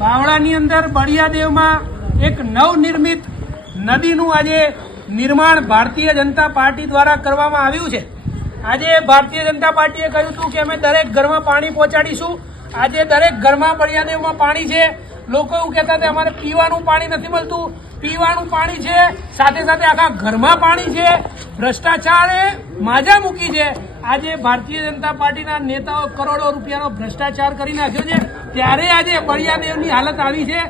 બાવળાની અંદર બળિયાદેવમાં એક નવનિર્મિત નદીનું આજે નિર્માણ ભારતીય જનતા પાર્ટી દ્વારા કરવામાં આવ્યું છે। આજે ભારતીય જનતા પાર્ટીએ કહ્યું હતું કે અમે દરેક ઘરમાં પાણી પહોંચાડીશું। આજે દરેક ઘરમાં બળિયાદેવમાં પાણી છે। લોકો એવું કહેતા હતા અમારે પીવાનું પાણી નથી મળતું, પીવાનું પાણી છે, સાથે સાથે આખા ઘરમાં પાણી છે। ભ્રષ્ટાચારે માજા મૂકી છે। આજે ભારતીય જનતા પાર્ટીના નેતાઓ કરોડો રૂપિયાનો ભ્રષ્ટાચાર કરી નાખ્યો છે, ત્યારે આજે બળિયાદેવની હાલત આવી છે।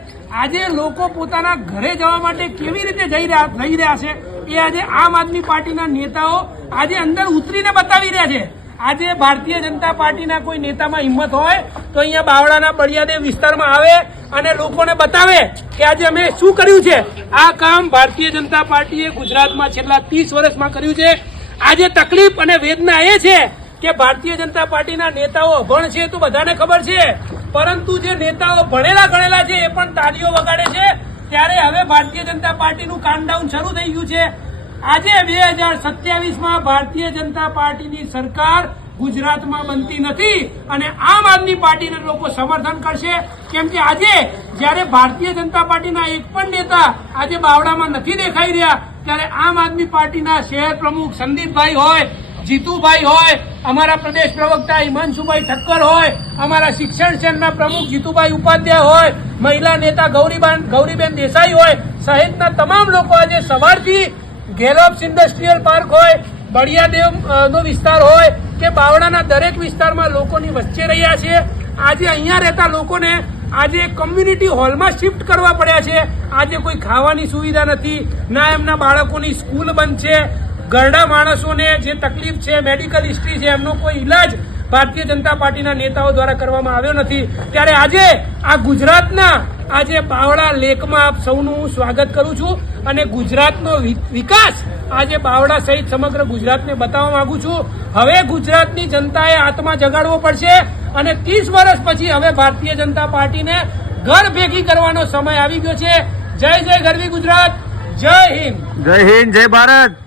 આજે લોકો પોતાના ઘરે જવા માટે કેવી રીતે જઈ રહ્યા છે એ આજે આમ આદમી પાર્ટીના નેતાઓ આજે અંદર ઉતરીને બતાવી રહ્યા છે। આજે ભારતીય જનતા પાર્ટીના કોઈ નેતામાં હિંમત હોય તો અહીંયા બાવળાના બળિયાદેવ વિસ્તારમાં આવે અને લોકોને બતાવે કે આજે અમે શું કર્યું છે। આ કામ ભારતીય જનતા પાર્ટીએ ગુજરાતમાં છેલ્લા 30 વર્ષમાં કર્યું છે। આજે તકલીફ અને વેદના એ છે કે ભારતીય જનતા પાર્ટીના નેતાઓ અભણ છે તો બધાને ખબર છે, પરંતુ જે નેતાઓ ભણેલા ગણેલા છે એ પણ તાળીઓ વગાડે છે। ત્યારે હવે ભારતીય જનતા પાર્ટીનું કાઉન્ટડાઉન શરૂ થઈ ગયું છે। આજે 2027માં ભારતીય જનતા પાર્ટીની સરકાર ગુજરાતમાં બનતી નથી અને આમ આદમી પાર્ટીને લોકો સમર્થન કરશે, કેમ કે આજે જયારે ભારતીય જનતા પાર્ટીના એક પણ નેતા આજે બાવળામાં નથી દેખાઈ રહ્યા, ત્યારે આમ આદમી પાર્ટીના શહેર પ્રમુખ સંદીપભાઈ હોય, જીતુભાઈ હોય, અમારા પ્રદેશ પ્રવક્તા હિમાંશુભાઈ ઠક્કર હોય, અમારા શિક્ષણ સેલના પ્રમુખ જીતુભાઈ ઉપાધ્યાય હોય, મહિલા નેતા ગૌરીબેન દેસાઈ હોય સહિતના તમામ લોકો આજે સવારથી ગેલોપ્સ ઇન્ડસ્ટ્રીયલ પાર્ક હોય, બળિયાદેવ નો વિસ્તાર હોય કે બાવળાના દરેક વિસ્તારમાં લોકોની વચ્ચે રહ્યા છે। આજે અહીંયા રહેતા લોકોને આજે કમ્યુનિટી હોલમાં શિફ્ટ કરવા પડ્યા છે। આજે કોઈ ખાવાની સુવિધા નથી, ના એમના બાળકોની સ્કૂલ બંધ છે, ઘરડા માણસોને જે તકલીફ છે, મેડિકલ હિસ્ટ્રી છે, એમનો કોઈ ઇલાજ ભારતીય જનતા પાર્ટીના નેતાઓ દ્વારા કરવામાં આવ્યો નથી। ત્યારે આજે આ ગુજરાતના આજે બાવળા લેકમાં આપ સૌનું હું સ્વાગત કરું છું અને ગુજરાતનો વિકાસ આજે બાવળા સહિત સમગ્ર ગુજરાતને બતાવવા માંગુ છું। હવે ગુજરાતની જનતાએ આત્મા જગાડવો પડશે અને 30 વર્ષ પછી હવે ભારતીય જનતા પાર્ટીને ઘર ભેગી કરવાનો સમય આવી ગયો છે। જય જય ગરવી ગુજરાત, જય હિન્દ, જય હિન્દ, જય ભારત।